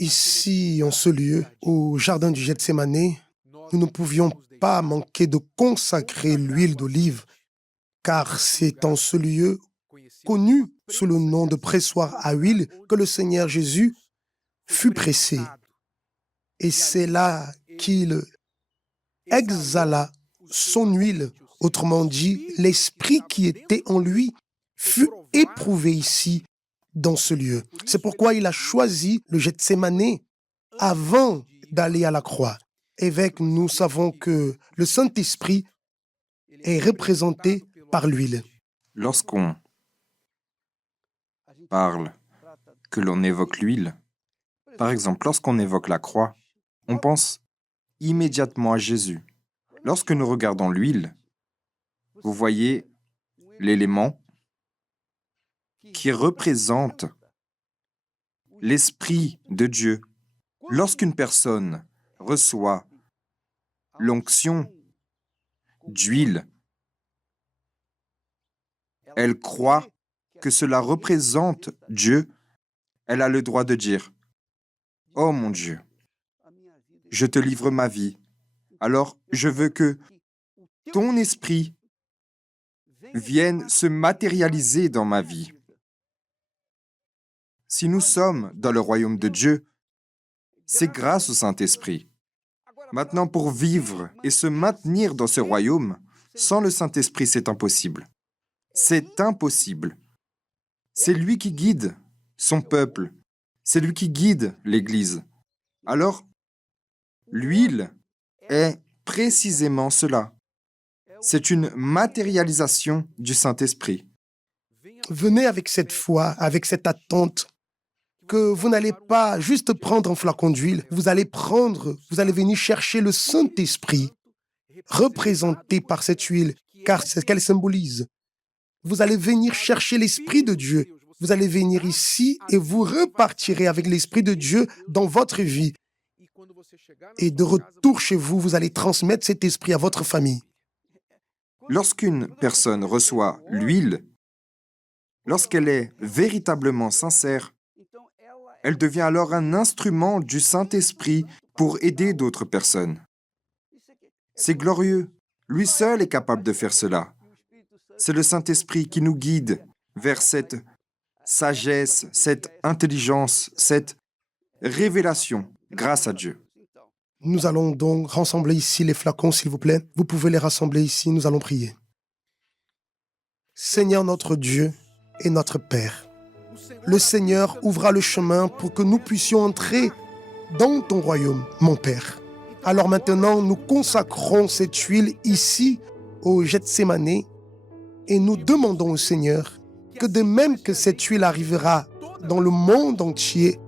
Ici, en ce lieu, au jardin du Gethsémani, nous ne pouvions pas manquer de consacrer l'huile d'olive, car c'est en ce lieu connu sous le nom de pressoir à huile que le Seigneur Jésus fut pressé. Et c'est là qu'il exhala son huile, autrement dit, l'esprit qui était en lui fut éprouvé ici, dans ce lieu. C'est pourquoi il a choisi le Gethsémani avant d'aller à la croix. Évêque, nous savons que le Saint-Esprit est représenté par l'huile. Lorsqu'on parle que l'on évoque l'huile, par exemple, lorsqu'on évoque la croix, on pense immédiatement à Jésus. Lorsque nous regardons l'huile, vous voyez l'élément qui représente l'Esprit de Dieu. Lorsqu'une personne reçoit l'onction d'huile, elle croit que cela représente Dieu, elle a le droit de dire « Oh mon Dieu, je te livre ma vie, alors je veux que ton esprit vienne se matérialiser dans ma vie. » Si nous sommes dans le royaume de Dieu, c'est grâce au Saint-Esprit. Maintenant, pour vivre et se maintenir dans ce royaume, sans le Saint-Esprit, c'est impossible. C'est impossible. C'est lui qui guide son peuple. C'est lui qui guide l'Église. Alors, l'huile est précisément cela. C'est une matérialisation du Saint-Esprit. Venez avec cette foi, avec cette attente, que vous n'allez pas juste prendre un flacon d'huile, vous allez venir chercher le Saint-Esprit, représenté par cette huile, car c'est ce qu'elle symbolise. Vous allez venir chercher l'Esprit de Dieu. Vous allez venir ici et vous repartirez avec l'Esprit de Dieu dans votre vie. Et de retour chez vous, vous allez transmettre cet esprit à votre famille. Lorsqu'une personne reçoit l'huile, lorsqu'elle est véritablement sincère, elle devient alors un instrument du Saint-Esprit pour aider d'autres personnes. C'est glorieux. Lui seul est capable de faire cela. C'est le Saint-Esprit qui nous guide vers cette sagesse, cette intelligence, cette révélation grâce à Dieu. Nous allons donc rassembler ici les flacons, s'il vous plaît. Vous pouvez les rassembler ici, nous allons prier. Seigneur notre Dieu et notre Père, le Seigneur ouvra le chemin pour que nous puissions entrer dans ton royaume, mon Père. Alors maintenant, nous consacrons cette huile ici au Gethsémani et nous demandons au Seigneur que de même que cette huile arrivera dans le monde entier,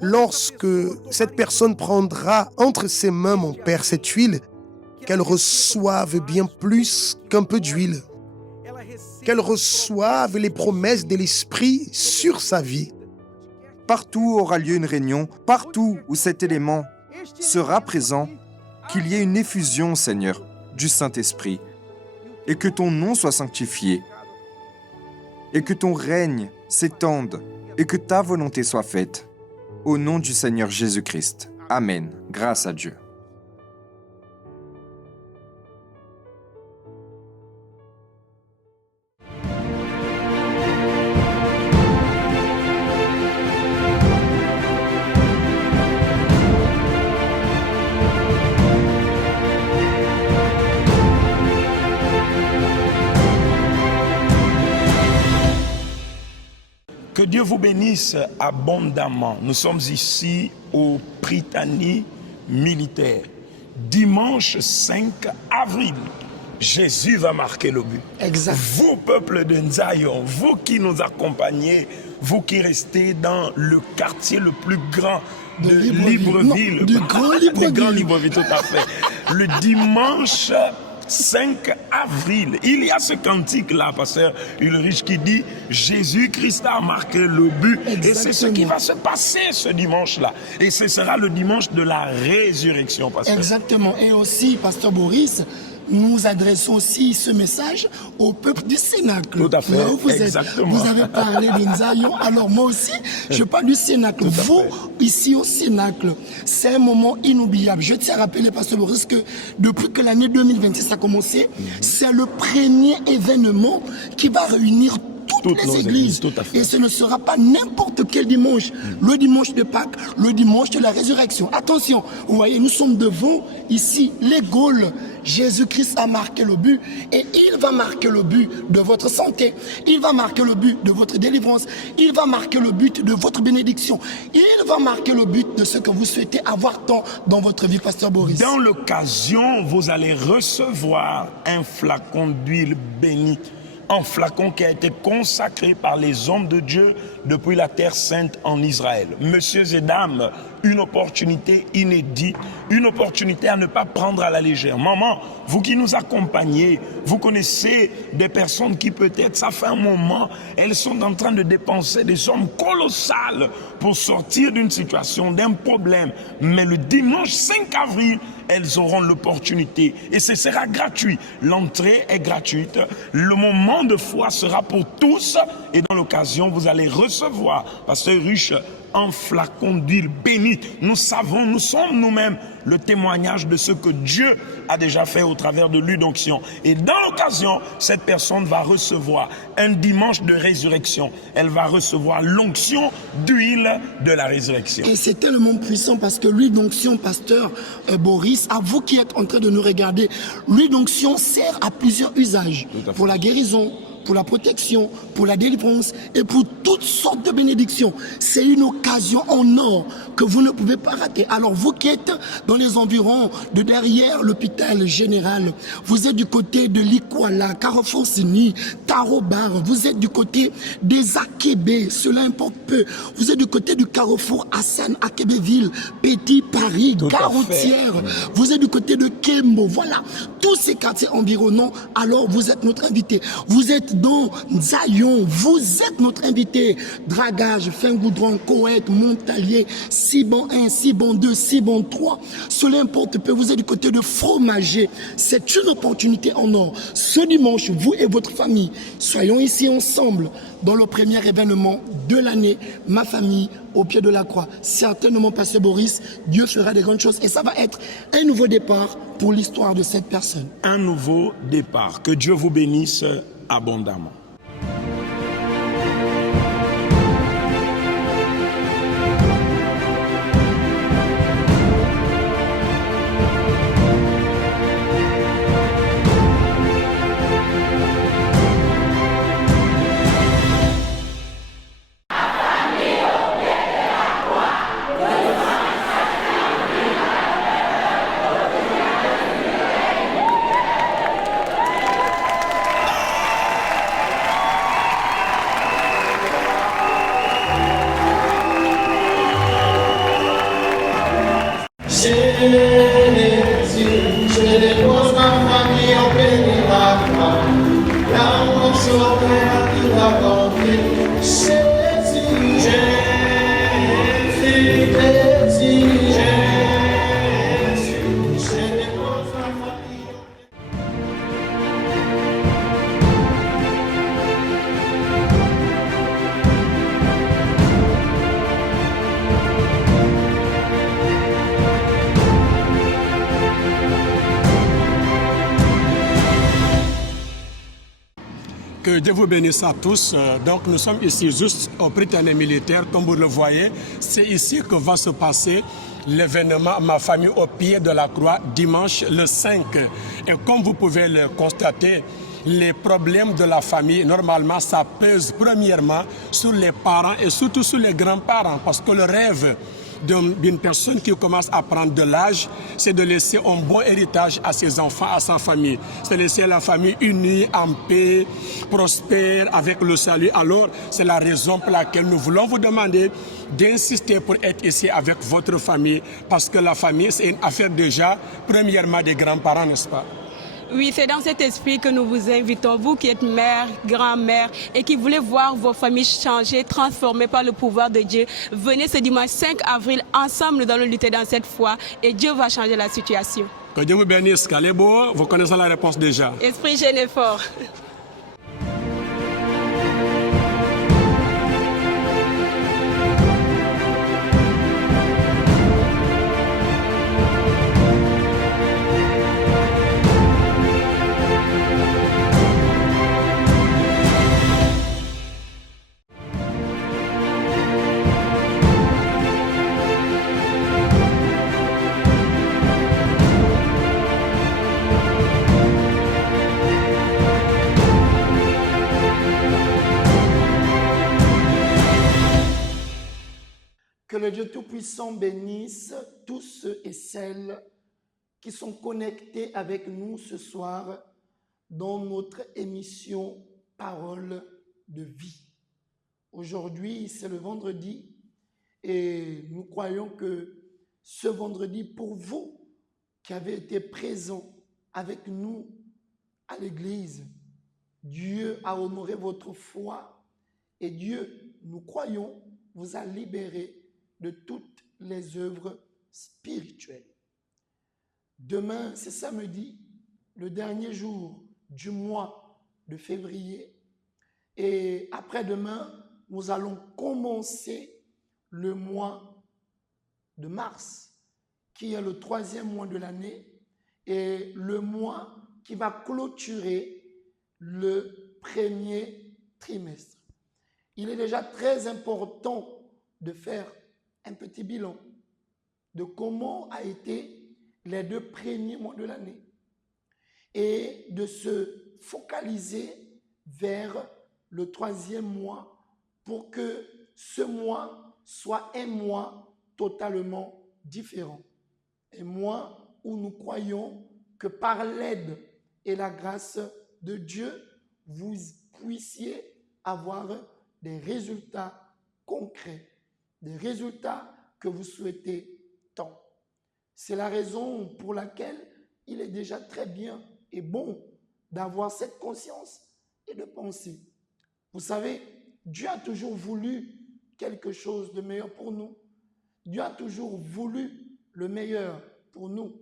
lorsque cette personne prendra entre ses mains, mon Père, cette huile, qu'elle reçoive bien plus qu'un peu d'huile, qu'elle reçoive les promesses de l'Esprit sur sa vie. Partout aura lieu une réunion, partout où cet élément sera présent, qu'il y ait une effusion, Seigneur, du Saint-Esprit, et que ton nom soit sanctifié, et que ton règne s'étende, et que ta volonté soit faite. Au nom du Seigneur Jésus-Christ. Amen. Grâce à Dieu. Que Dieu vous bénisse abondamment. Nous sommes ici au Prytanée militaire. Dimanche 5 avril, Jésus va marquer le but. Exact. Vous, peuple de Nzayon, vous qui nous accompagnez, vous qui restez dans le quartier le plus grand de Libreville. Du Grand Libreville. Du Grand Libreville, tout à fait. Le dimanche 5 avril, il y a ce cantique-là, pasteur Ulrich, qui dit « Jésus-Christ a marqué le but ». Et c'est ce qui va se passer ce dimanche-là. Et ce sera le dimanche de la résurrection, pasteur. Exactement. Et aussi, pasteur Boris, nous adressons aussi ce message au peuple du Cénacle. Tout à fait, Là où vous exactement. vous avez parlé de Nzayon, alors moi aussi, je parle du Cénacle. Vous, ici au Cénacle, c'est un moment inoubliable. Je tiens à rappeler, Pasteur Boris, que depuis que l'année 2026 a commencé, c'est le premier événement qui va réunir toutes les églises. Tout à fait. Et ce ne sera pas n'importe quel dimanche. Le dimanche de Pâques, le dimanche de la résurrection. Attention, vous voyez, nous sommes devant ici les Gaules. Jésus-Christ a marqué le but et il va marquer le but de votre santé. Il va marquer le but de votre délivrance. Il va marquer le but de votre bénédiction. Il va marquer le but de ce que vous souhaitez avoir tant dans votre vie, Pasteur Boris. Dans l'occasion, vous allez recevoir un flacon d'huile bénite. Un flacon qui a été consacré par les hommes de Dieu depuis la terre sainte en Israël. Messieurs et dames, une opportunité inédite, une opportunité à ne pas prendre à la légère. Maman, vous qui nous accompagnez, vous connaissez des personnes qui peut-être, ça fait un moment, elles sont en train de dépenser des sommes colossales pour sortir d'une situation, d'un problème. Mais le dimanche 5 avril, elles auront l'opportunité et ce sera gratuit. L'entrée est gratuite. Le moment de foi sera pour tous et dans l'occasion, vous allez recevoir, Pasteur Ruche, un flacon d'huile bénite. Nous savons, nous sommes nous-mêmes le témoignage de ce que Dieu a déjà fait au travers de l'huile d'onction. Et dans l'occasion, cette personne va recevoir un dimanche de résurrection. Elle va recevoir l'onction d'huile de la résurrection. Et c'est tellement puissant parce que l'huile d'onction, Pasteur Boris, à vous qui êtes en train de nous regarder, l'huile d'onction sert à plusieurs usages. Pour la guérison, pour la protection, pour la délivrance et pour toutes sortes de bénédictions. C'est une occasion en or que vous ne pouvez pas rater. Alors vous qui êtes dans les environs de derrière l'hôpital général, vous êtes du côté de l'Ikwala, Carrefour Sini, Tarobar, vous êtes du côté des Akébé, cela importe peu. Vous êtes du côté du Carrefour Hassan, Akébéville, Petit, Paris, Garoutière. Vous êtes du côté de Kembo. Voilà, tous ces quartiers environnants, alors vous êtes notre invité. Vous êtes dans Nzayon, vous êtes notre invité. Dragage, Fingoudron, Koweït, Montalier, Siban 1, Siban 2, Siban 3. Cela importe peu, vous êtes du côté de Fromager. C'est une opportunité en or. Ce dimanche, vous et votre famille, soyons ici ensemble dans le premier événement de l'année, ma famille au pied de la croix. Certainement, Pasteur Boris, Dieu fera des grandes choses et ça va être un nouveau départ pour l'histoire de cette personne. Un nouveau départ. Que Dieu vous bénisse abondamment. Je dépose ma famille au pied de la croix. Là où je opère tout accompli. Jésus, Jésus, Jésus, Jésus. Je dépose ma famille au pied. Que Dieu vous bénisse à tous. Donc nous sommes ici juste au Prytanée militaire. Comme vous le voyez, c'est ici que va se passer l'événement Ma famille au pied de la croix dimanche le 5. Et comme vous pouvez le constater, les problèmes de la famille, normalement, ça pèse premièrement sur les parents et surtout sur les grands-parents parce que le rêve d'une personne qui commence à prendre de l'âge, c'est de laisser un bon héritage à ses enfants, à sa famille. C'est laisser la famille unie, en paix, prospère, avec le salut. Alors, c'est la raison pour laquelle nous voulons vous demander d'insister pour être ici avec votre famille, parce que la famille, c'est une affaire déjà, premièrement, des grands-parents, n'est-ce pas? Oui, c'est dans cet esprit que nous vous invitons, vous qui êtes mère, grand-mère et qui voulez voir vos familles changer, transformées par le pouvoir de Dieu. Venez ce dimanche 5 avril ensemble dans le lutter dans cette foi et Dieu va changer la situation. Que Dieu vous bénisse. Kalebo, vous connaissez la réponse déjà. Esprit jeune et fort. Que le Dieu Tout-Puissant bénisse tous ceux et celles qui sont connectés avec nous ce soir dans notre émission Parole de vie. Aujourd'hui, c'est le vendredi et nous croyons que ce vendredi, pour vous qui avez été présents avec nous à l'église, Dieu a honoré votre foi et Dieu, nous croyons, vous a libéré de toutes les œuvres spirituelles. Demain, c'est samedi, le dernier jour du mois de février. Et après-demain, nous allons commencer le mois de mars, qui est le 3e mois de l'année et le mois qui va clôturer le 1er trimestre. Il est déjà très important de faire un petit bilan de comment a été les 2 premiers mois de l'année et de se focaliser vers le 3e mois pour que ce mois soit un mois totalement différent. Un mois où nous croyons que par l'aide et la grâce de Dieu, vous puissiez avoir des résultats concrets, des résultats que vous souhaitez tant. C'est la raison pour laquelle il est déjà très bien et bon d'avoir cette conscience et de penser. Vous savez, Dieu a toujours voulu quelque chose de meilleur pour nous. Dieu a toujours voulu le meilleur pour nous.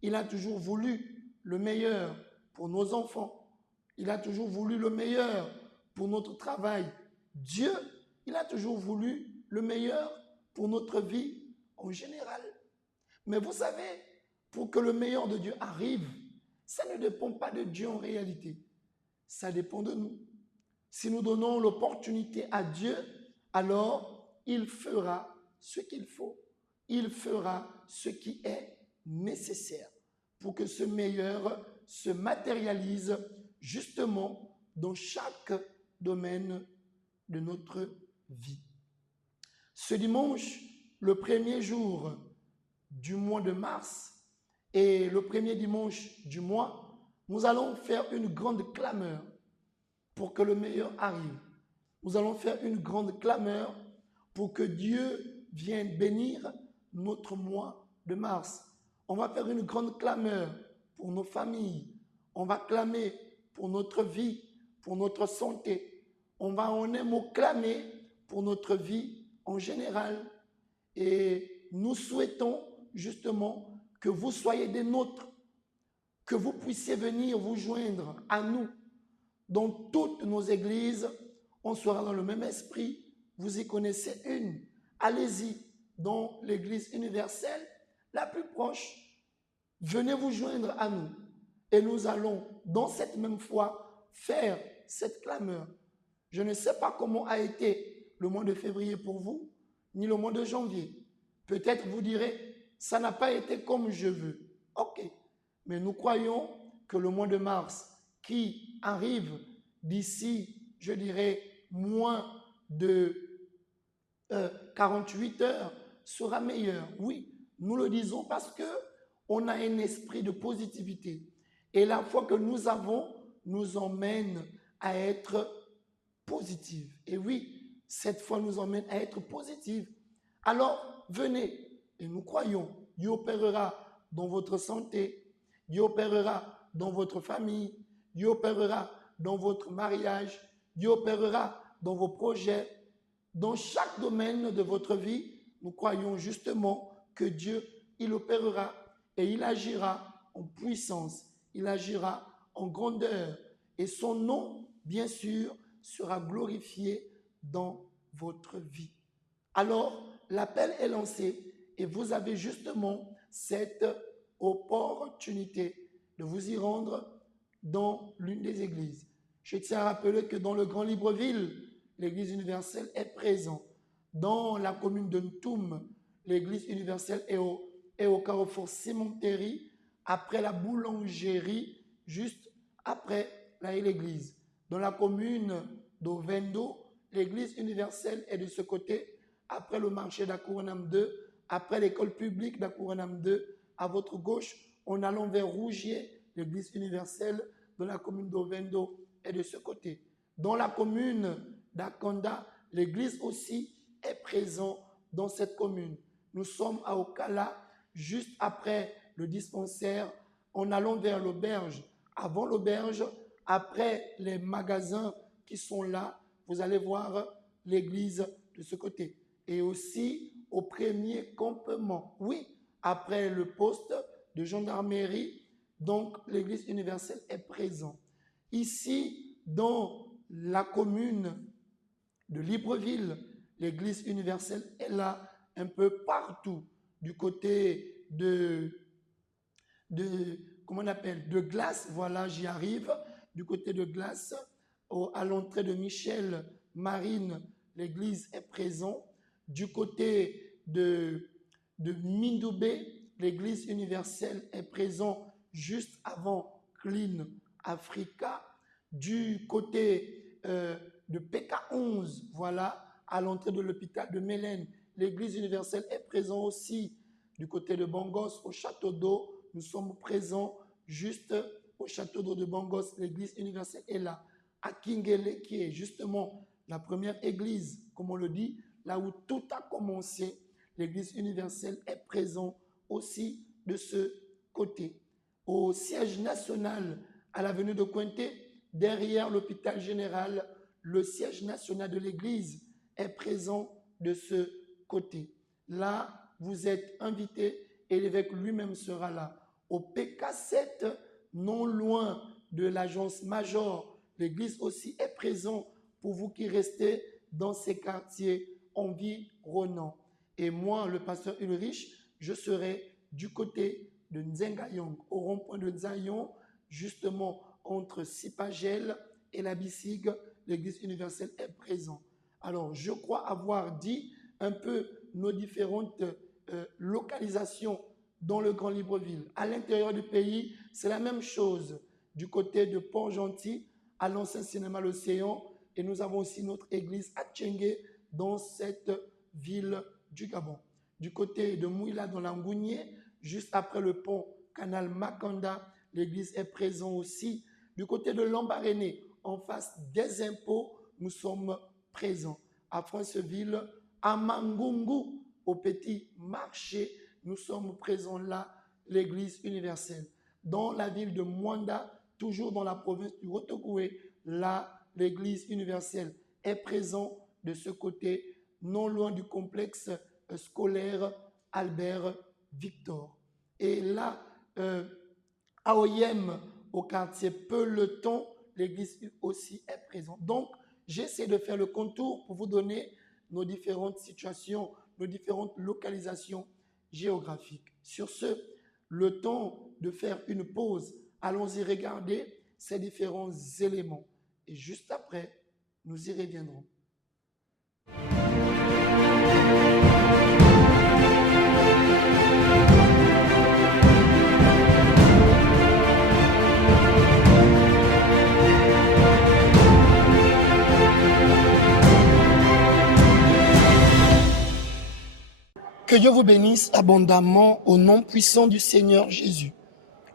Il a toujours voulu le meilleur pour nos enfants. Il a toujours voulu le meilleur pour notre travail. Dieu, il a toujours voulu le meilleur pour notre vie en général. Mais vous savez, pour que le meilleur de Dieu arrive, ça ne dépend pas de Dieu en réalité. Ça dépend de nous. Si nous donnons l'opportunité à Dieu, alors il fera ce qu'il faut. Il fera ce qui est nécessaire pour que ce meilleur se matérialise justement dans chaque domaine de notre vie. Ce dimanche, le 1er jour du mois de mars et le 1er dimanche du mois, nous allons faire une grande clameur pour que le meilleur arrive. Nous allons faire une grande clameur pour que Dieu vienne bénir notre mois de mars. On va faire une grande clameur pour nos familles. On va clamer pour notre vie, pour notre santé. On va en un mot clamer pour notre vie en général. Et nous souhaitons justement que vous soyez des nôtres, que vous puissiez venir vous joindre à nous. Dans toutes nos églises, on sera dans le même esprit. Vous y connaissez une. Allez-y dans l'église universelle la plus proche. Venez vous joindre à nous. Et nous allons, dans cette même foi, faire cette clameur. Je ne sais pas comment a été le mois de février pour vous, ni le mois de janvier. Peut-être vous direz, ça n'a pas été comme je veux. Ok, mais nous croyons que le mois de mars qui arrive d'ici, je dirais, moins de 48 heures sera meilleur. Oui, nous le disons parce que on a un esprit de positivité. Et la foi que nous avons nous emmène à être positive. Et oui, cette foi nous emmène à être positive. Alors, venez et nous croyons. Dieu opérera dans votre santé. Dieu opérera dans votre famille. Dieu opérera dans votre mariage. Dieu opérera dans vos projets. Dans chaque domaine de votre vie, nous croyons justement que Dieu, il opérera et il agira en puissance, il agira en grandeur et son nom, bien sûr, sera glorifié dans votre vie. Alors, l'appel est lancé et vous avez justement cette opportunité de vous y rendre dans l'une des églises. Je tiens à rappeler que dans le Grand Libreville, l'Église universelle est présente. Dans la commune de Ntoum, l'Église universelle est au carrefour Cimenterie, après la boulangerie, juste après l'église. Dans la commune d'Ovendo, l'Église universelle est de ce côté, après le marché d'Akurenam 2, après l'école publique d'Akurenam 2. À votre gauche, en allant vers Rougier, l'Église universelle de la commune d'Ovendo est de ce côté. Dans la commune d'Akanda, l'Église aussi est présente dans cette commune. Nous sommes à Okala, juste après le dispensaire, en allant vers l'auberge. Avant l'auberge, après les magasins qui sont là, vous allez voir l'église de ce côté. Et aussi au premier campement. Oui, après le poste de gendarmerie, donc l'église universelle est présente. Ici, dans la commune de Libreville, l'église universelle est là un peu partout, du côté de comment on appelle, de Glace, voilà, j'y arrive, du côté de Glace, à l'entrée de Michel Marine, l'église est présente. Du côté de Mindoubé, l'église universelle est présente juste avant Clean Africa. Du côté de PK11, voilà, à l'entrée de l'hôpital de Mélène, l'église universelle est présente aussi. Du côté de Bangos, au château d'eau, nous sommes présents juste au château d'eau de Bangos. L'église universelle est là. À Kingele, qui est justement la première église, comme on le dit, là où tout a commencé, l'église universelle est présente aussi de ce côté. Au siège national, à l'avenue de Cointé, derrière l'hôpital général, le siège national de l'église est présent de ce côté. Là, vous êtes invités et l'évêque lui-même sera là. Au PK7, non loin de l'agence Major, l'église aussi est présente pour vous qui restez dans ces quartiers environnants. Et moi, le pasteur Ulrich, je serai du côté de Nzengayong, au rond-point de Nzayong, justement entre Sipagel et la Bissig, l'église universelle est présente. Alors, je crois avoir dit un peu nos différentes localisations dans le Grand Libreville. À l'intérieur du pays, c'est la même chose. Du côté de Port-Gentil, à l'ancien cinéma L'Océan, et nous avons aussi notre église à Tchengue, dans cette ville du Gabon. Du côté de Mouila, dans l'Angounier, juste après le pont Canal Makanda, l'église est présente aussi. Du côté de Lambaréné, en face des impôts, nous sommes présents. À Franceville, à Mangungu, au petit marché, nous sommes présents là, l'église universelle. Dans la ville de Mwanda, toujours dans la province du Rotokoué, là, l'église universelle est présente de ce côté, non loin du complexe scolaire Albert Victor. Et là, à Oyem, au quartier Peloton, l'église aussi est présente. Donc, j'essaie de faire le contour pour vous donner nos différentes situations, nos différentes localisations géographiques. Sur ce, le temps de faire une pause, allons-y regarder ces différents éléments. Et juste après, nous y reviendrons. Que Dieu vous bénisse abondamment au nom puissant du Seigneur Jésus.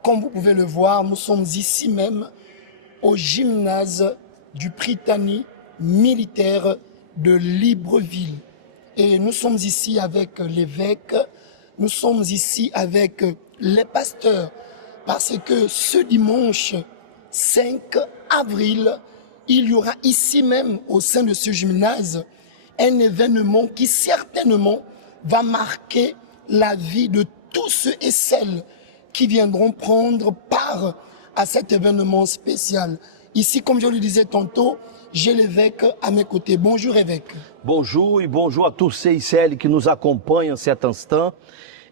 Comme vous pouvez le voir, nous sommes ici même au gymnase du Prytanée militaire de Libreville. Et nous sommes ici avec l'évêque, nous sommes ici avec les pasteurs, parce que ce dimanche 5 avril, il y aura ici même au sein de ce gymnase un événement qui certainement va marquer la vie de tous ceux et celles qui viendront prendre part à cet événement spécial. Ici, comme je le disais tantôt, j'ai l'évêque à mes côtés. Bonjour évêque. Bonjour et bonjour à tous ceux et celles qui nous accompagnent en cet instant.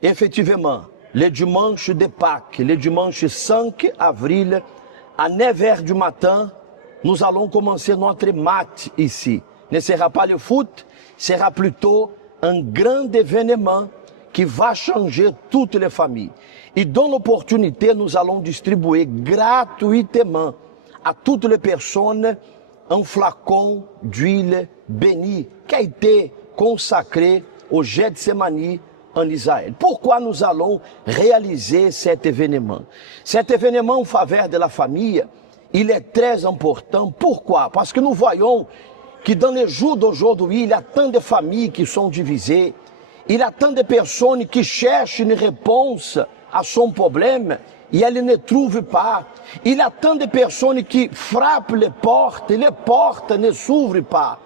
Effectivement, le dimanche de Pâques, le dimanche 5 avril, à 9h du matin, nous allons commencer notre match ici. Ne sera pas le foot, sera plutôt un grand événement qui va changer toutes les familles. Et dans l'opportunité, nous allons distribuer gratuitement à toutes les personnes un flacon d'huile bénie qui a été consacré au Gethsémani en Israël. Pourquoi nous allons réaliser cet événement? Cet événement en faveur de la famille, il est très important. Pourquoi? Parce que nous voyons que dans les jours d'aujourd'hui, il y a tant de familles qui sont divisées, il y a tant de personnes qui cherchent une réponse à son problème et elles ne trouvent pas. Il y a tant de personnes qui frappent les portes ne s'ouvrent pas.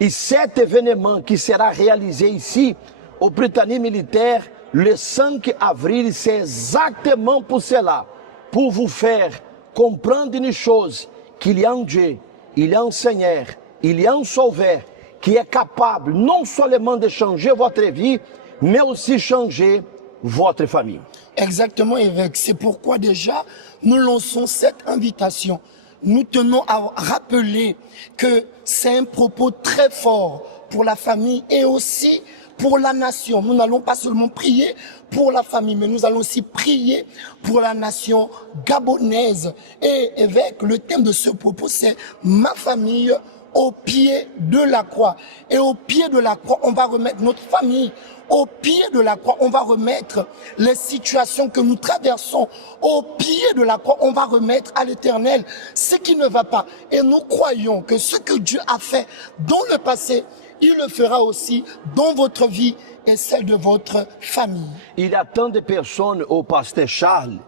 Et cet événement qui sera réalisé ici, au Britannique militaire, le 5 avril, c'est exactement pour cela, pour vous faire comprendre une chose, qu'il y a un Dieu, il y a un Seigneur, il y a un Sauveur qui est capable non seulement de changer votre vie, mais aussi changer votre famille. Exactement, évêque. C'est pourquoi déjà, nous lançons cette invitation. Nous tenons à rappeler que c'est un propos très fort pour la famille et aussi pour la nation. Nous n'allons pas seulement prier pour la famille, mais nous allons aussi prier pour la nation gabonaise. Et évêque, le thème de ce propos, c'est « Ma famille au pied de la croix ». Et au pied de la croix, on va remettre notre famille. Au pied de la croix, on va remettre les situations que nous traversons. Au pied de la croix, on va remettre à l'Éternel ce qui ne va pas. Et nous croyons que ce que Dieu a fait dans le passé, il le fera aussi dans votre vie et celle de votre famille. Il y a tant de personnes, au pasteur Charles,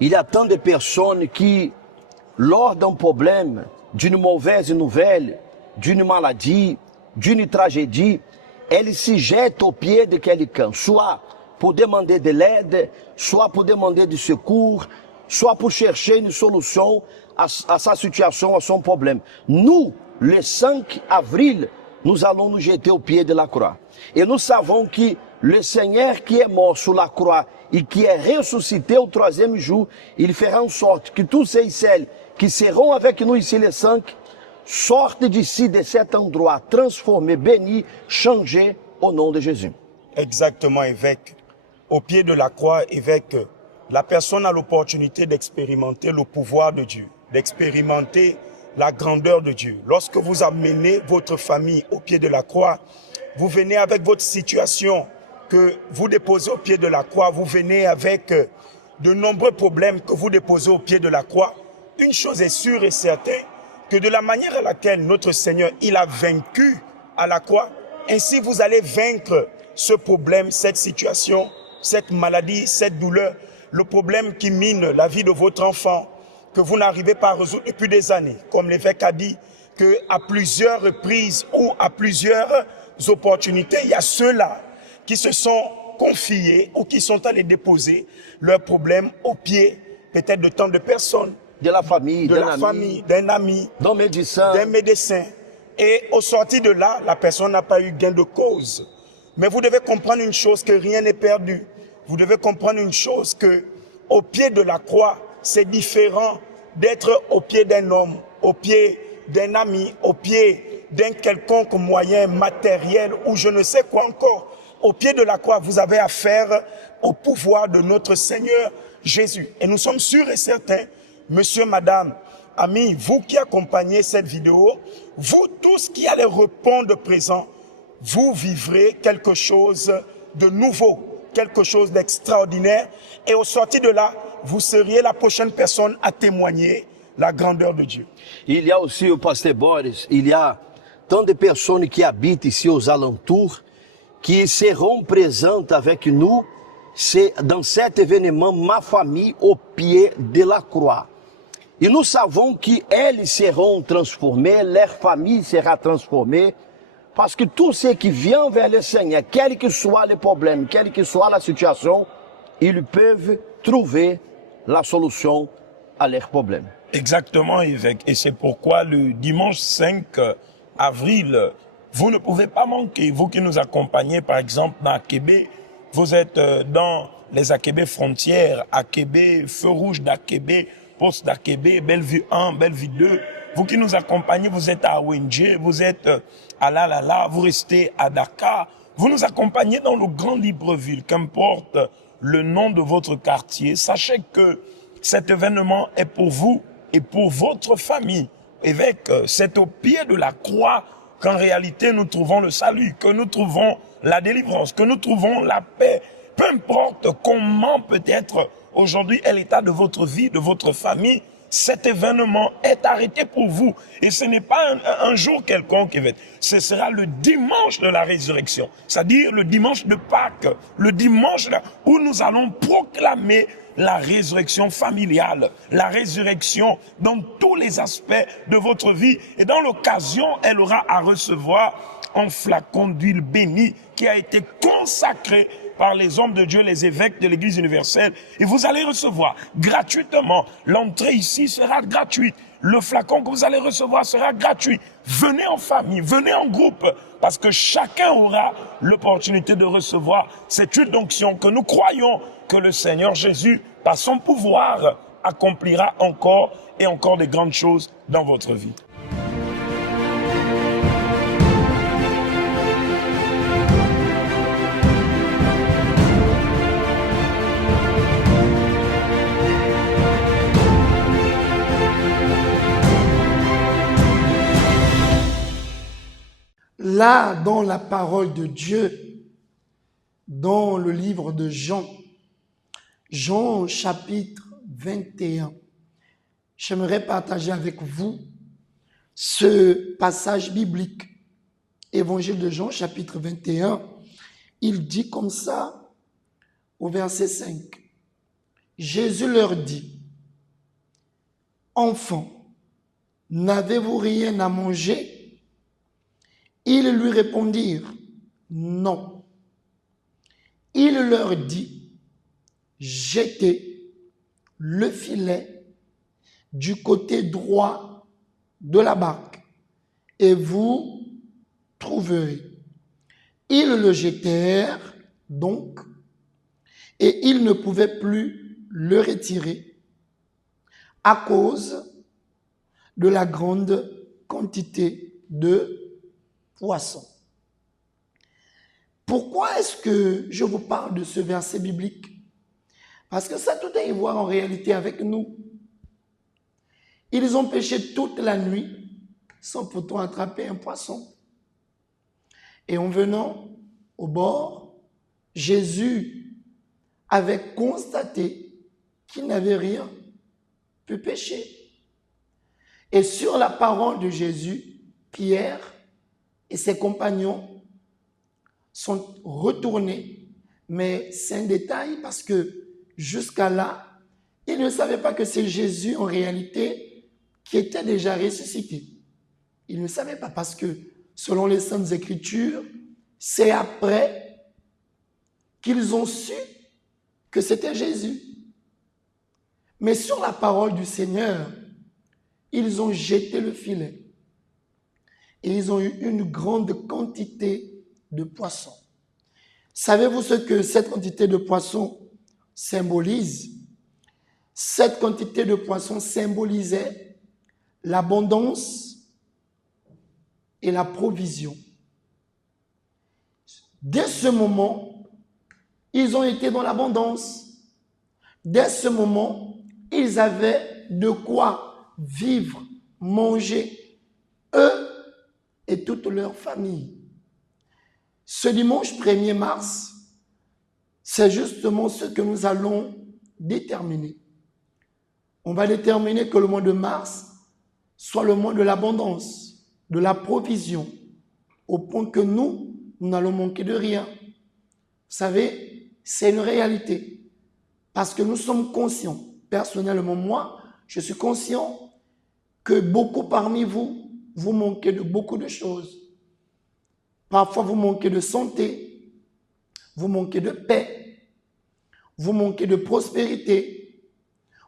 il y a tant de personnes qui, lors d'un problème, d'une mauvaise nouvelle, d'une maladie, d'une tragédie, elles se jettent aux pieds de quelqu'un, soit pour demander de l'aide, soit pour demander du secours, soit pour chercher une solution à sa situation, à son problème. Nous, le 5 avril, nous allons nous jeter au pied de la croix. Et nous savons que le Seigneur qui est mort sur la croix et qui est ressuscité au 3e jour, il fera en sorte que tous ceux et celles qui seront avec nous ici les 5 sortent d'ici, de cet endroit, transformés, bénis, changés au nom de Jésus. Exactement, évêque. Au pied de la croix, évêque, la personne a l'opportunité d'expérimenter le pouvoir de Dieu, d'expérimenter la grandeur de Dieu. Lorsque vous amenez votre famille au pied de la croix, vous venez avec votre situation que vous déposez au pied de la croix, vous venez avec de nombreux problèmes que vous déposez au pied de la croix. Une chose est sûre et certaine, que de la manière à laquelle notre Seigneur, il a vaincu à la croix, ainsi vous allez vaincre ce problème, cette situation, cette maladie, cette douleur, le problème qui mine la vie de votre enfant, que vous n'arrivez pas à résoudre depuis des années. Comme l'évêque a dit, qu'à plusieurs reprises ou à plusieurs opportunités, il y a ceux-là qui se sont confiés ou qui sont allés déposer leurs problèmes au pied, peut-être de tant de personnes, de la famille, d'un ami, d'un médecin. Et au sorti de là, la personne n'a pas eu gain de cause. Mais vous devez comprendre une chose, que rien n'est perdu. Vous devez comprendre une chose, que au pied de la croix, c'est différent d'être au pied d'un homme, au pied d'un ami, au pied d'un quelconque moyen matériel ou je ne sais quoi encore. Au pied de la croix, vous avez affaire au pouvoir de notre Seigneur Jésus. Et nous sommes sûrs et certains, monsieur, madame, amis, vous qui accompagnez cette vidéo, vous tous qui allez répondre présent, vous vivrez quelque chose de nouveau, quelque chose d'extraordinaire. Et au sorti de là, vous seriez la prochaine personne à témoigner la grandeur de Dieu. Il y a aussi, au pasteur Boris, il y a tant de personnes qui habitent ici aux alentours, qui seront présentes avec nous dans cet événement, ma famille au pied de la croix. Et nous savons qu'elles seront transformées, leur famille sera transformée, parce que tous ceux qui viennent vers le Seigneur, quel que soit le problème, quelle que soit la situation, ils peuvent trouver la solution à leurs problèmes. Exactement, évêque. Et c'est pourquoi le dimanche 5 avril, vous ne pouvez pas manquer. Vous qui nous accompagnez, par exemple, dans Akébé, vous êtes dans les Akébé frontières, Akébé, Feu Rouge d'Akébé, Poste d'Akébé, Bellevue 1, Bellevue 2. Vous qui nous accompagnez, vous êtes à Wenje, vous êtes à Lalala, vous restez à Dakar. Vous nous accompagnez dans le Grand Libreville, qu'importe le nom de votre quartier. Sachez que cet événement est pour vous et pour votre famille. Évêque, c'est au pied de la croix qu'en réalité nous trouvons le salut, que nous trouvons la délivrance, que nous trouvons la paix. Peu importe comment peut-être aujourd'hui est l'état de votre vie, de votre famille, cet événement est arrêté pour vous. Et ce n'est pas un jour quelconque, évêque. Ce sera le dimanche de la résurrection, c'est-à-dire le dimanche de Pâques, le dimanche où nous allons proclamer la résurrection familiale, la résurrection dans tous les aspects de votre vie. Et dans l'occasion, elle aura à recevoir un flacon d'huile bénie qui a été consacré par les hommes de Dieu, les évêques de l'Église universelle. Et vous allez recevoir gratuitement. L'entrée ici sera gratuite. Le flacon que vous allez recevoir sera gratuit. Venez en famille, venez en groupe, parce que chacun aura l'opportunité de recevoir cette huile d'onction que nous croyons que le Seigneur Jésus, par son pouvoir, accomplira encore et encore de grandes choses dans votre vie. Là, dans la parole de Dieu, dans le livre de Jean, Jean chapitre 21, j'aimerais partager avec vous ce passage biblique. Évangile de Jean chapitre 21, il dit comme ça au verset 5. Jésus leur dit, « Enfants, n'avez-vous rien à manger ?» Ils lui répondirent, « Non. » Il leur dit, « Jetez le filet du côté droit de la barque et vous trouverez. » Ils le jetèrent donc et ils ne pouvaient plus le retirer à cause de la grande quantité de poisson. Pourquoi est-ce que je vous parle de ce verset biblique? Parce que ça a tout à y voir en réalité avec nous. Ils ont pêché toute la nuit sans pourtant attraper un poisson. Et en venant au bord, Jésus avait constaté qu'il n'avait rien pu pêcher. Et sur la parole de Jésus, Pierre et ses compagnons sont retournés. Mais c'est un détail parce que jusqu'à là, ils ne savaient pas que c'est Jésus en réalité qui était déjà ressuscité. Ils ne savaient pas parce que selon les Saintes Écritures, c'est après qu'ils ont su que c'était Jésus. Mais sur la parole du Seigneur, ils ont jeté le filet. Et ils ont eu une grande quantité de poissons. Savez-vous ce que cette quantité de poissons symbolise? Cette quantité de poissons symbolisait l'abondance et la provision. Dès ce moment, ils ont été dans l'abondance. Dès ce moment, ils avaient de quoi vivre, manger, eux et toute leur famille. Ce dimanche 1er mars, c'est justement ce que nous allons déterminer. On va déterminer que le mois de mars soit le mois de l'abondance, de la provision, au point que nous n'allons manquer de rien. Vous savez, c'est une réalité, parce que nous sommes conscients. Personnellement, moi, je suis conscient que beaucoup parmi vous, vous manquez de beaucoup de choses. Parfois, vous manquez de santé, vous manquez de paix, vous manquez de prospérité,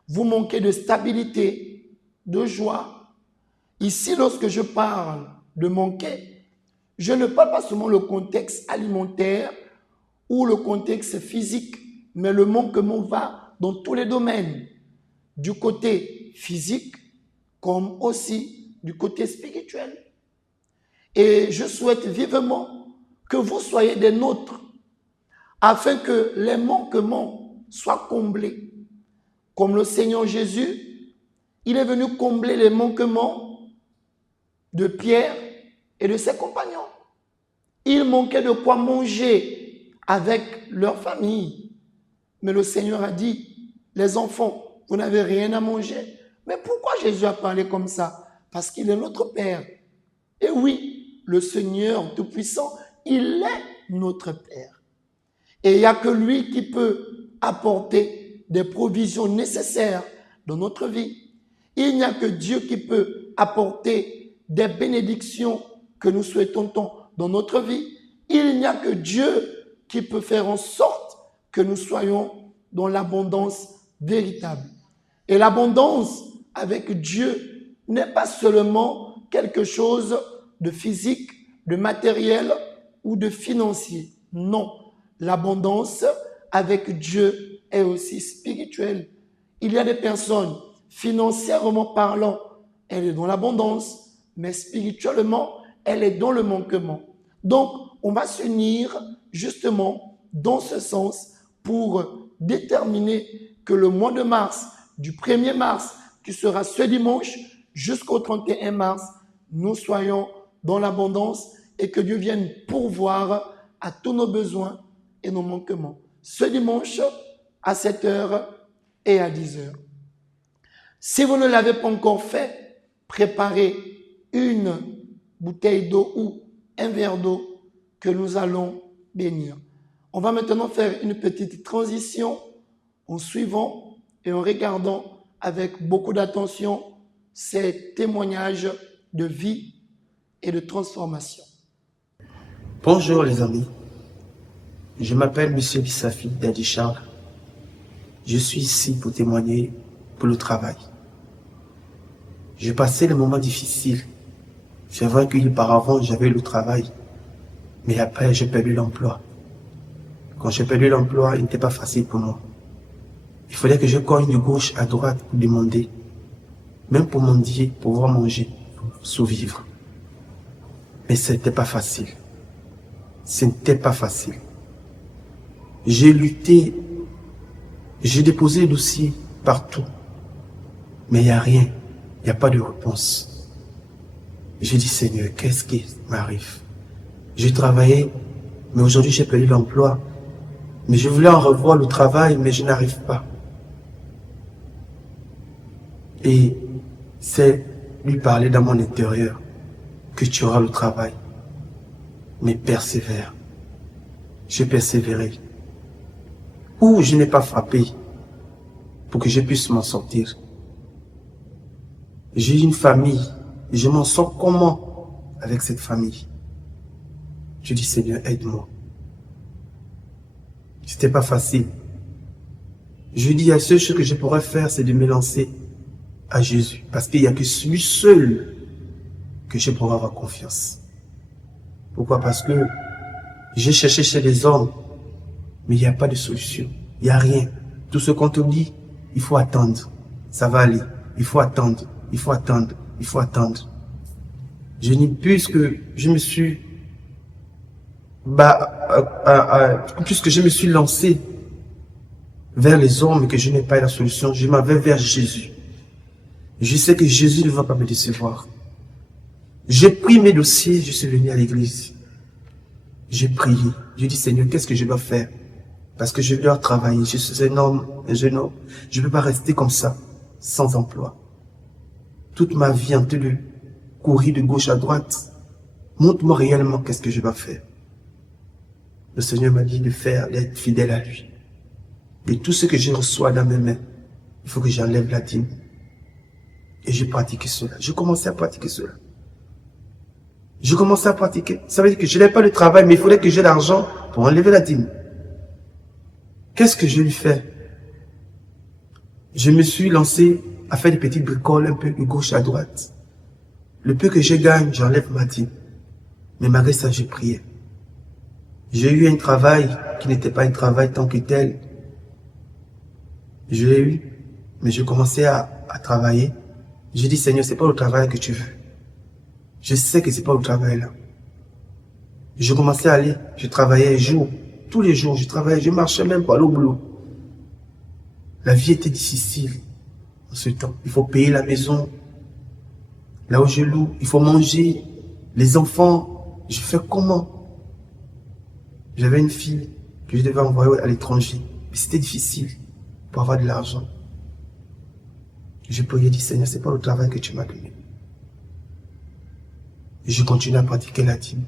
vous manquez de stabilité, de joie. Ici, lorsque je parle de manquer, je ne parle pas seulement le contexte alimentaire ou le contexte physique, mais le manquement va dans tous les domaines, du côté physique comme aussi du côté spirituel. Et je souhaite vivement que vous soyez des nôtres afin que les manquements soient comblés. Comme le Seigneur Jésus, il est venu combler les manquements de Pierre et de ses compagnons. Ils manquaient de quoi manger avec leur famille. Mais le Seigneur a dit, les enfants, vous n'avez rien à manger. Mais pourquoi Jésus a parlé comme ça? Parce qu'il est notre Père. Et oui, le Seigneur Tout-Puissant, il est notre Père. Et il n'y a que lui qui peut apporter des provisions nécessaires dans notre vie. Il n'y a que Dieu qui peut apporter des bénédictions que nous souhaitons tant dans notre vie. Il n'y a que Dieu qui peut faire en sorte que nous soyons dans l'abondance véritable. Et l'abondance avec Dieu n'est pas seulement quelque chose de physique, de matériel ou de financier. Non, l'abondance avec Dieu est aussi spirituelle. Il y a des personnes, financièrement parlant, elle est dans l'abondance, mais spirituellement, elle est dans le manquement. Donc, on va s'unir justement dans ce sens pour déterminer que le mois de mars, du 1er mars, qui sera ce dimanche, jusqu'au 31 mars, nous soyons dans l'abondance et que Dieu vienne pourvoir à tous nos besoins et nos manquements. Ce dimanche, à 7h et à 10h. Si vous ne l'avez pas encore fait, préparez une bouteille d'eau ou un verre d'eau que nous allons bénir. On va maintenant faire une petite transition en suivant et en regardant avec beaucoup d'attention ces témoignages de vie et de transformation. Bonjour les amis, je m'appelle Monsieur Bissafi Daddy Charles. Je suis ici pour témoigner pour le travail. J'ai passé des moments difficiles. C'est vrai qu'auparavant j'avais le travail, mais après j'ai perdu l'emploi. Quand j'ai perdu l'emploi, il n'était pas facile pour moi. Il fallait que je cogne de gauche à droite pour demander, même pour mendier, pour pouvoir manger, pour survivre. Mais c'était pas facile. Ce n'était pas facile. J'ai lutté, j'ai déposé le dossier partout, mais il n'y a rien, il n'y a pas de réponse. J'ai dit, Seigneur, qu'est-ce qui m'arrive? J'ai travaillé, mais aujourd'hui j'ai perdu l'emploi. Mais je voulais en revoir le travail, mais je n'arrive pas. Et c'est lui parler dans mon intérieur que tu auras le travail. Mais persévère. J'ai persévéré. Ou je n'ai pas frappé pour que je puisse m'en sortir. J'ai une famille et je m'en sors comment avec cette famille? Je dis, Seigneur, aide-moi. C'était pas facile. Je dis, la seule chose que je pourrais faire, c'est de me lancer à Jésus. Parce qu'il n'y a que lui seul que je pourrais avoir confiance. Pourquoi? Parce que j'ai cherché chez les hommes, mais il n'y a pas de solution. Il n'y a rien. Tout ce qu'on te dit, il faut attendre. Ça va aller. Il faut attendre. Il faut attendre. Il faut attendre. Je dis, puisque je me suis puisque je me suis lancé vers les hommes et que je n'ai pas eu la solution, je m'en vais vers Jésus. Je sais que Jésus ne va pas me décevoir. J'ai pris mes dossiers, je suis venu à l'église. J'ai prié. J'ai dit, Seigneur, qu'est-ce que je dois faire? Parce que je dois travailler. Je suis un homme, un jeune homme. Je ne peux pas rester comme ça, sans emploi. Toute ma vie en train de courir de gauche à droite. Montre-moi réellement qu'est-ce que je dois faire. Le Seigneur m'a dit de faire, d'être fidèle à lui. Et tout ce que je reçois dans mes mains, il faut que j'enlève la dîme. Et j'ai pratiqué cela. Je commençais à pratiquer cela. Je commençais à pratiquer. Ça veut dire que je n'ai pas de travail, mais il faudrait que j'ai l'argent pour enlever la dîme. Qu'est-ce que je lui fais? Je me suis lancé à faire des petites bricoles un peu de gauche à droite. Le peu que je gagne, j'enlève ma dîme. Mais malgré ça, je priais. J'ai eu un travail qui n'était pas un travail tant que tel. Je l'ai eu, mais je commençais à travailler. J'ai dit, Seigneur, c'est pas le travail que tu veux. Je sais que c'est pas le travail là. Je commençais à aller, je travaillais tous les jours, je travaillais, je marchais même pas aller au boulot. La vie était difficile en ce temps. Il faut payer la maison, là où je loue, il faut manger, les enfants, je fais comment? J'avais une fille que je devais envoyer à l'étranger, mais c'était difficile pour avoir de l'argent. Je priais, dit Seigneur, c'est pas le travail que tu m'as donné. Et je continue à pratiquer la dîme.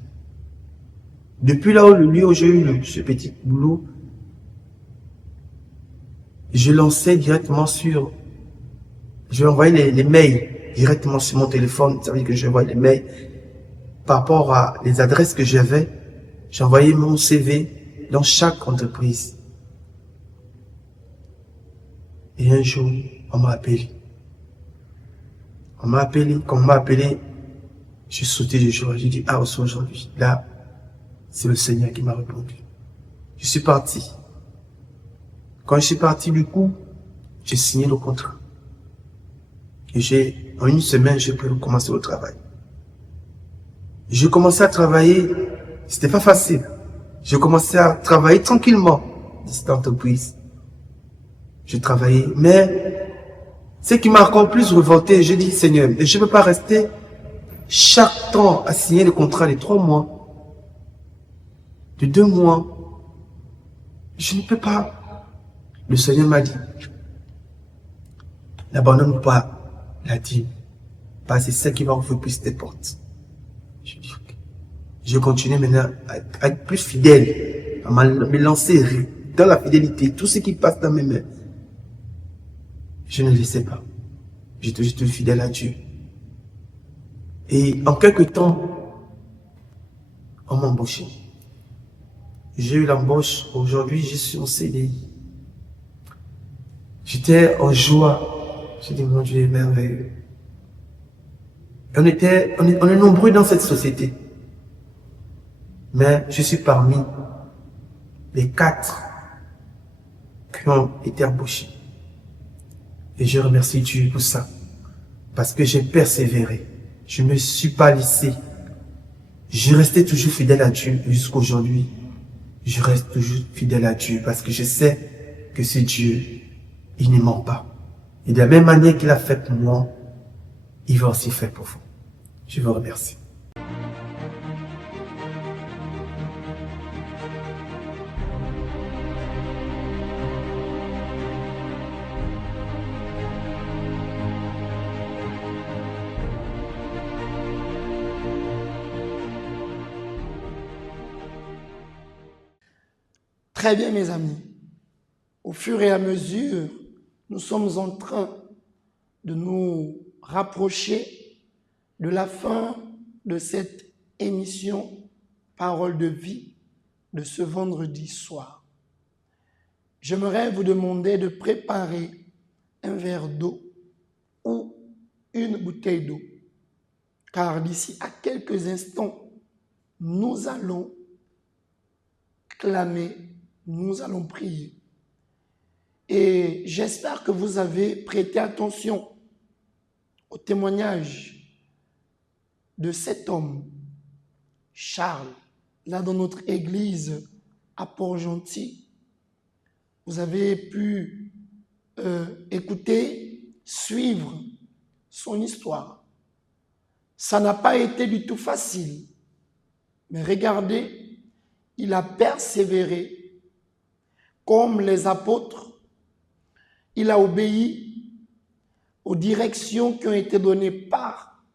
Depuis là où le lieu où j'ai eu ce petit boulot, je lançais directement sur... Je envoyais les mails directement sur mon téléphone. Ça veut dire que j'envoyais les mails par rapport à les adresses que j'avais. J'envoyais mon CV dans chaque entreprise. Et un jour, on m'a appelé. On m'a appelé. Quand on m'a appelé, j'ai sauté du jour. J'ai dit, ah, aujourd'hui, là, c'est le Seigneur qui m'a répondu. Je suis parti. Quand je suis parti, du coup, j'ai signé le contrat. Et en une semaine, j'ai pu commencer le travail. J'ai commencé à travailler, c'était pas facile. J'ai commencé à travailler tranquillement dans cette entreprise. J'ai travaillé, mais ce qui m'a encore plus révolté, j'ai dit, Seigneur, je ne peux pas rester chaque temps à signer le contrat de 3 mois, de 2 mois. Je ne peux pas. Le Seigneur m'a dit, n'abandonne pas la dîme, parce que c'est ça qui va ouvrir plus tes portes. Je dis, ok. Je continue maintenant à être plus fidèle, à me lancer dans la fidélité, tout ce qui passe dans mes mains. Je ne laissais pas. J'étais juste fidèle à Dieu. Et en quelque temps, on m'a embauché. J'ai eu l'embauche. Aujourd'hui, je suis en CDI. J'étais en joie. J'ai dit, mon Dieu est merveilleux. On est nombreux dans cette société. Mais je suis parmi les 4 qui ont été embauchés. Et je remercie Dieu pour ça. Parce que j'ai persévéré. Je ne me suis pas laissé. Je restais toujours fidèle à Dieu jusqu'à aujourd'hui. Je reste toujours fidèle à Dieu parce que je sais que c'est Dieu. Il ne ment pas. Et de la même manière qu'il a fait pour moi, il va aussi faire pour vous. Je vous remercie. Très bien, mes amis. Au fur et à mesure, nous sommes en train de nous rapprocher de la fin de cette émission Parole de vie de ce vendredi soir. J'aimerais vous demander de préparer un verre d'eau ou une bouteille d'eau, car d'ici à quelques instants, nous allons clamer, nous allons prier. Et j'espère que vous avez prêté attention au témoignage de cet homme, Charles, là dans notre église à Port-Gentil. Vous avez pu écouter, suivre son histoire. Ça n'a pas été du tout facile, mais regardez, il a persévéré comme les apôtres. Il a obéi aux directions qui ont été données par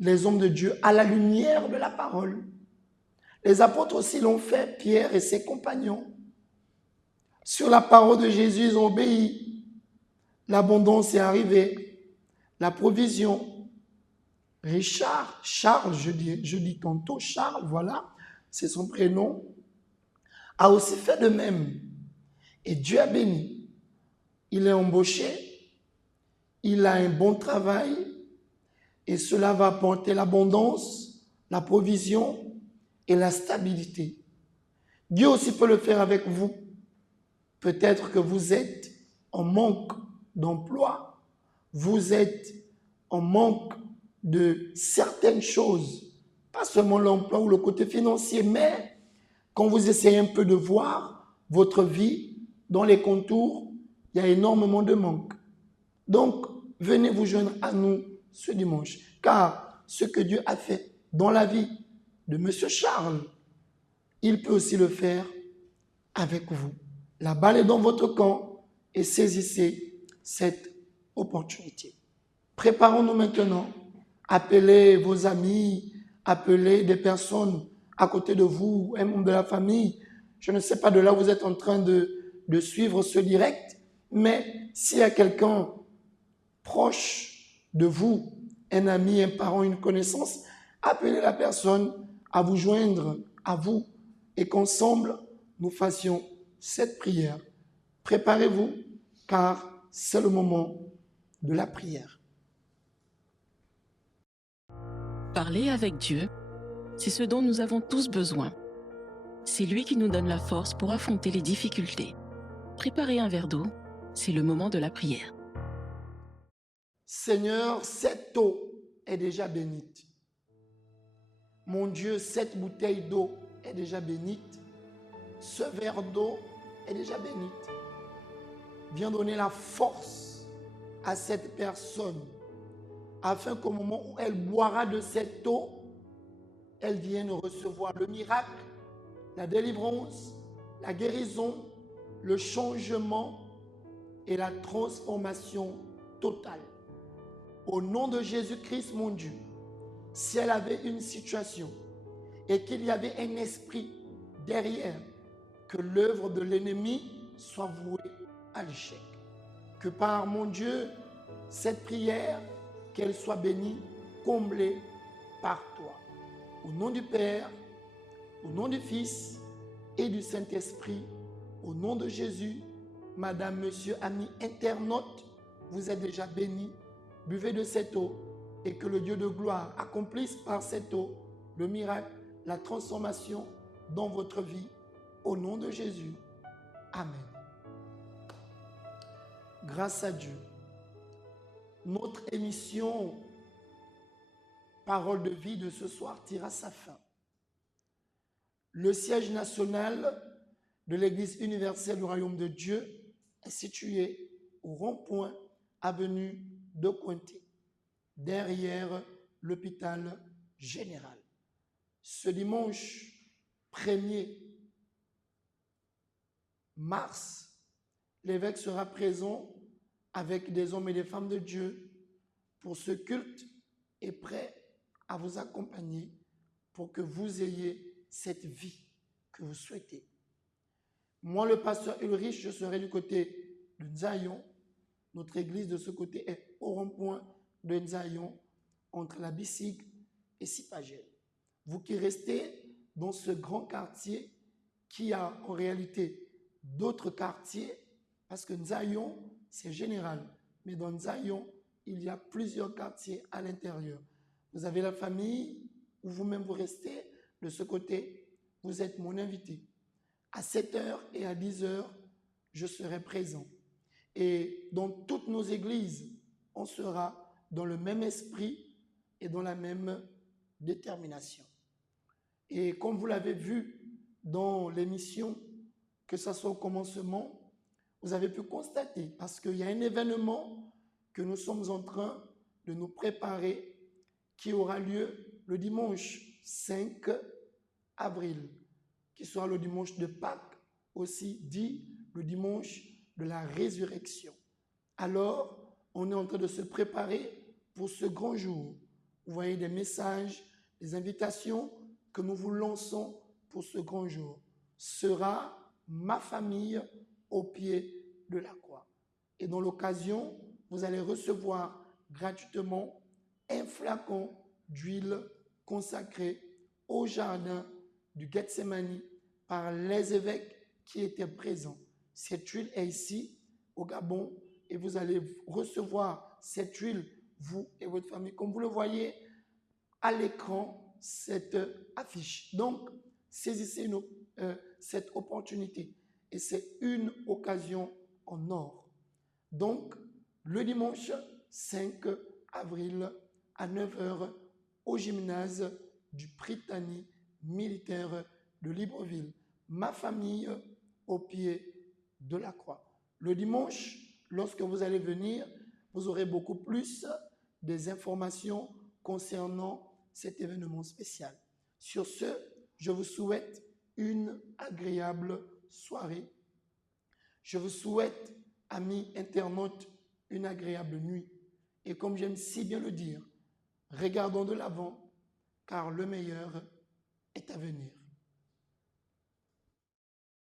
les hommes de Dieu à la lumière de la parole. Les apôtres aussi l'ont fait, Pierre et ses compagnons. Sur la parole de Jésus, ils ont obéi. L'abondance est arrivée, la provision. Charles, je dis tantôt Charles, voilà, c'est son prénom, a aussi fait de même. Et Dieu a béni. il est embauché, il a un bon travail et cela va apporter l'abondance, la provision et la stabilité. Dieu aussi peut le faire avec vous. Peut-être que vous êtes en manque d'emploi, vous êtes en manque de certaines choses, pas seulement l'emploi ou le côté financier, mais quand vous essayez un peu de voir votre vie dans les contours, il y a énormément de manque. Donc, venez vous joindre à nous ce dimanche, car ce que Dieu a fait dans la vie de M. Charles, il peut aussi le faire avec vous. La balle est dans votre camp et saisissez cette opportunité. Préparons-nous maintenant. Appelez vos amis, appelez des personnes à côté de vous, un membre de la famille. Je ne sais pas de là où vous êtes en train de suivre ce direct, mais s'il y a quelqu'un proche de vous, un ami, un parent, une connaissance, appelez la personne à vous joindre à vous et qu'ensemble, nous fassions cette prière. Préparez-vous, car c'est le moment de la prière. Parler avec Dieu, c'est ce dont nous avons tous besoin. C'est lui qui nous donne la force pour affronter les difficultés. Préparez un verre d'eau, c'est le moment de la prière. Seigneur, cette eau est déjà bénite. Mon Dieu, cette bouteille d'eau est déjà bénite. Ce verre d'eau est déjà bénite. Viens donner la force à cette personne afin qu'au moment où elle boira de cette eau, elle vienne recevoir le miracle, la délivrance, la guérison, le changement et la transformation totale. Au nom de Jésus-Christ, mon Dieu, si elle avait une situation et qu'il y avait un esprit derrière, que l'œuvre de l'ennemi soit vouée à l'échec. Que par mon Dieu, cette prière, qu'elle soit bénie, comblée par toi. Au nom du Père, au nom du Fils et du Saint-Esprit, au nom de Jésus, Madame, Monsieur, amis, internautes, vous êtes déjà bénis. Buvez de cette eau et que le Dieu de gloire accomplisse par cette eau le miracle, la transformation dans votre vie. Au nom de Jésus. Amen. Grâce à Dieu, notre émission Parole de vie de ce soir tire à sa fin. Le siège national de l'Église universelle du Royaume de Dieu est situé au rond-point avenue de Cointé, derrière l'hôpital général. Ce dimanche 1er mars, l'évêque sera présent avec des hommes et des femmes de Dieu pour ce culte et prêt à vous accompagner pour que vous ayez cette vie que vous souhaitez. Moi, le pasteur Ulrich, je serai du côté de Nzayon. Notre église de ce côté est au rond-point de Nzayon, entre la Bissig et Sipagel. Vous qui restez dans ce grand quartier qui a en réalité d'autres quartiers, parce que Nzayon, c'est général, mais dans Nzayon, il y a plusieurs quartiers à l'intérieur. Vous avez la famille, ou vous-même vous restez de ce côté, vous êtes mon invité. À 7h et à 10h, je serai présent. Et dans toutes nos églises, on sera dans le même esprit et dans la même détermination. Et comme vous l'avez vu dans l'émission, que ce soit au commencement, vous avez pu constater, parce qu'il y a un événement que nous sommes en train de nous préparer, qui aura lieu le dimanche 5 avril, qui sera le dimanche de Pâques, aussi dit le dimanche de la résurrection. Alors, on est en train de se préparer pour ce grand jour. Vous voyez des messages, des invitations que nous vous lançons pour ce grand jour. Sera ma famille au pied de la croix. Et dans l'occasion, vous allez recevoir gratuitement un flacon d'huile consacrée au jardin du Gethsémani par les évêques qui étaient présents. Cette huile est ici au Gabon et vous allez recevoir cette huile, vous et votre famille. Comme vous le voyez à l'écran, cette affiche. Donc, saisissez cette opportunité et c'est une occasion en or. Donc, le dimanche 5 avril à 9h au gymnase du Prytanée militaire de Libreville. Ma famille au pied de la croix. Le dimanche, lorsque vous allez venir, vous aurez beaucoup plus des informations concernant cet événement spécial. Sur ce, je vous souhaite une agréable soirée. Je vous souhaite, amis internautes, une agréable nuit. Et comme j'aime si bien le dire, regardons de l'avant, car le meilleur est à venir.